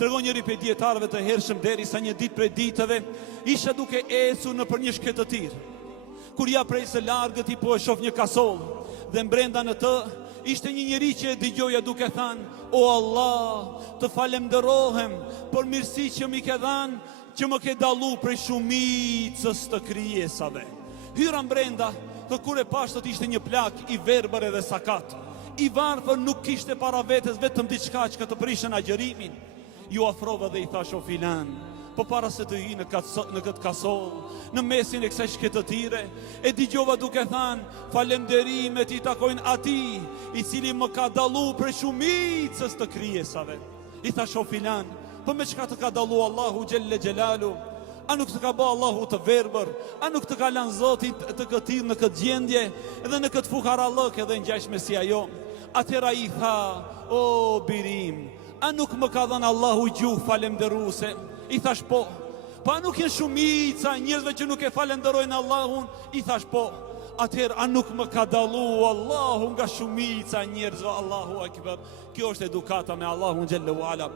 Tregon njëri prej dietarëve të hershëm derisa një ditë prej ditëve isha duke ecur nëpër një shkretëtir. Kur ja prej së largët i po e shoh një kasoll dhe brenda në të ishte një njeri që e dëgjoja duke thënë: "O Allah, të falenderohem për mirësi që mi ke dhënë, që më ke dallu prej shumicës të krijesave." Hyra brenda, dhe kur e pashtot ishte një plak i verbër edhe sakat. I varfër nuk kishte para vetes vetëm diçka që të prishën agjërimin. Ju afrova dhe i thash: "O filan, po para se të hy në këtë kasoll, në mesin e kësaj shkretëtire, e dëgjova duke thënë: falenderimet i takojnë atij i cili më ka dallu prej shumicës të krijesave." I thash: "O filan, po me çka të ka dallu Allahu xhelle xhelalu? A nuk të ka bë Allahu të verbër? A nuk të ka lënë Zoti të këtij në këtë gjendje dhe në këtë fukarallëk edhe ngjashme si ajo?" Atëra i tha: "O birim, a nuk më ka dhënë Allahu gjuhë falenderuese?" I thash: "Po." "Po a nuk janë shumica njerëzve që nuk e falenderojnë Allahun?" I thash: "Po." "Atëherë a nuk më ka dallu Allahu nga shumica njerëzve?" Allahu akbar. Kjo është edukata me Allahun xhelle wala.